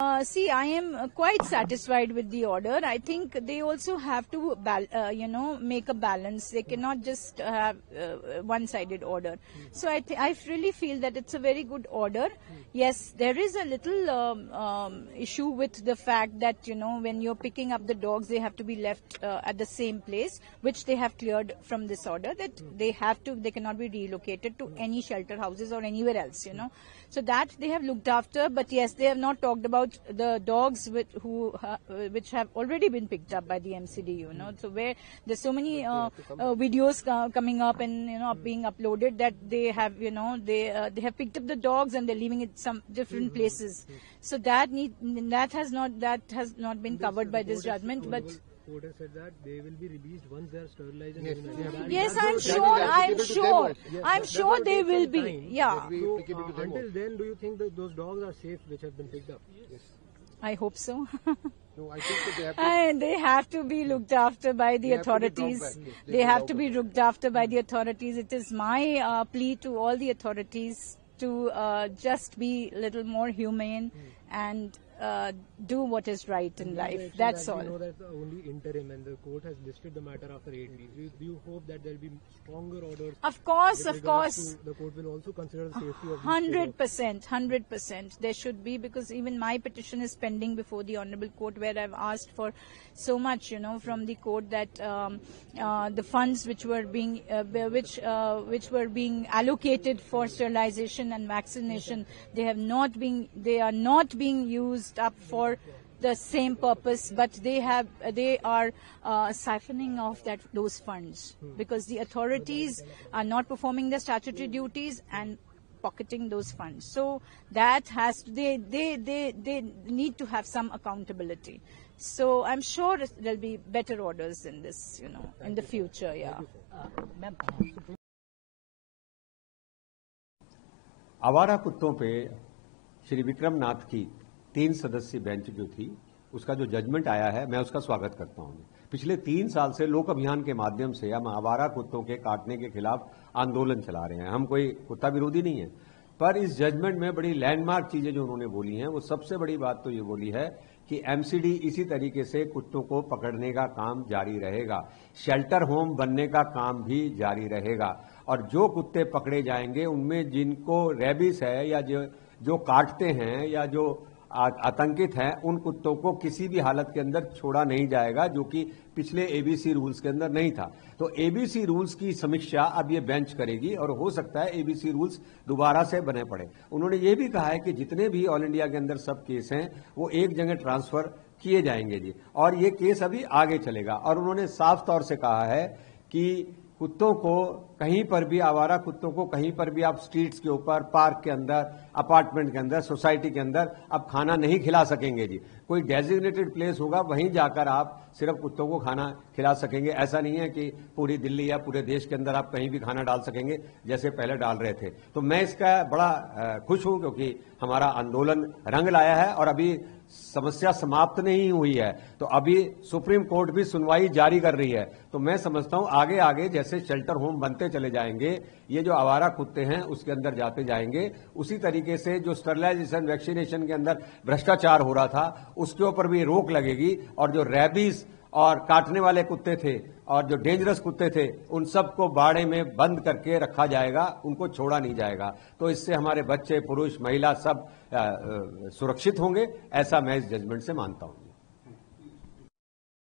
See, I am quite satisfied with the order. I think they also have to, make a balance. They cannot just have one-sided order. So I really feel that it's a very good order. Yes, there is a little issue with the fact that, when you're picking up the dogs, they have to be left at the same place, which they have cleared from this order, that they cannot be relocated to any shelter houses or anywhere else, So that they have looked after, but yes, they have not talked about the dogs which have already been picked up by the MCD, So where there's so many videos coming up and being uploaded that they have they have picked up the dogs and they're leaving it some different places. So that has not been covered by this judgment, but. Court has said that they will be released once they are sterilized. Yes, I'm sure they will be. Yeah. So, until then, do you think that those dogs are safe which have been picked up? Yes. I hope so. No, I think that they have to be looked after by the authorities. They have to be looked after by the authorities. It is my plea to all the authorities to just be a little more humane and do what is right in life. That's all. We know that's only interim, and the court has listed the matter after 8 weeks. Do you hope that there will be stronger orders? Of course. The court will also consider the safety of 100%. There should be, because even my petition is pending before the Honorable Court, where I've asked for so much, from the court, that the funds which were being allocated for sterilization and vaccination, they are not being used up for the same purpose, but they are siphoning off those funds, because the authorities are not performing their statutory duties and pocketing those funds. So that they need to have some accountability. So I'm sure there'll be better orders in this, in the future. Yeah. आवारा कुत्तों पे श्री विक्रम नाथ की 3 सदस्यीय bench जो थी, उसका जो judgement आया है, मैं उसका स्वागत करता हूं। पिछले 3 साल से लोक अभियान के माध्यम से हम आवारा कुत्तों के काटने के खिलाफ आंदोलन चला रहे हैं। हम कोई कुत्ता विरोधी नहीं है, पर इस जजमेंट में बड़ी लैंडमार्क चीजें जो उन्होंने बोली हैं, वो सबसे बड़ी बात तो ये बोली है कि एमसीडी इसी तरीके से कुत्तों को पकड़ने का काम जारी रहेगा, शेल्टर होम बनने का काम भी जारी रहेगा, और जो कुत्ते पकड़े जाएंगे उनमें जिनको रेबीज है या जो काटते हैं या जो आतंकित हैं, उन कुत्तों को किसी भी हालत के अंदर छोड़ा नहीं जाएगा, जो कि पिछले एबीसी रूल्स के अंदर नहीं था। तो एबीसी रूल्स की समीक्षा अब ये बेंच करेगी, और हो सकता है एबीसी रूल्स दोबारा से बने पड़े। उन्होंने ये भी कहा है कि जितने भी ऑल इंडिया के अंदर सब केस हैं वो एक जगह ट्रांसफर किए जाएंगे जी, और ये केस अभी आगे चलेगा। और उन्होंने साफ तौर से कहा है कि कुत्तों को कहीं पर भी, आवारा कुत्तों को कहीं पर भी आप स्ट्रीट्स के ऊपर, पार्क के अंदर, अपार्टमेंट के अंदर, सोसाइटी के अंदर अब खाना नहीं खिला सकेंगे जी। कोई डेजिग्नेटेड प्लेस होगा, वहीं जाकर आप सिर्फ कुत्तों को खाना खिला सकेंगे। ऐसा नहीं है कि पूरी दिल्ली या पूरे देश के अंदर आप कहीं भी खाना डाल सकेंगे जैसे पहले डाल रहे थे। तो मैं इसका बड़ा खुश हूं, क्योंकि हमारा आंदोलन रंग लाया है और अभी समस्या समाप्त नहीं हुई है। तो अभी सुप्रीम कोर्ट भी सुनवाई जारी कर रही है। तो मैं समझता हूं आगे आगे जैसे शेल्टर होम बनते चले जाएंगे, ये जो आवारा कुत्ते हैं उसके अंदर जाते जाएंगे, उसी तरीके से जो स्टरलाइजेशन वैक्सीनेशन के अंदर भ्रष्टाचार हो रहा था उसके ऊपर भी रोक लगेगी, और जो रेबीज और काटने वाले कुत्ते थे और जो डेंजरस कुत्ते थे उन सबको बाड़े में बंद करके रखा जाएगा, उनको छोड़ा नहीं जाएगा। तो इससे हमारे बच्चे, पुरुष, महिला सब सुरक्षित होंगे, ऐसा मैं इस जजमेंट से मानता हूं।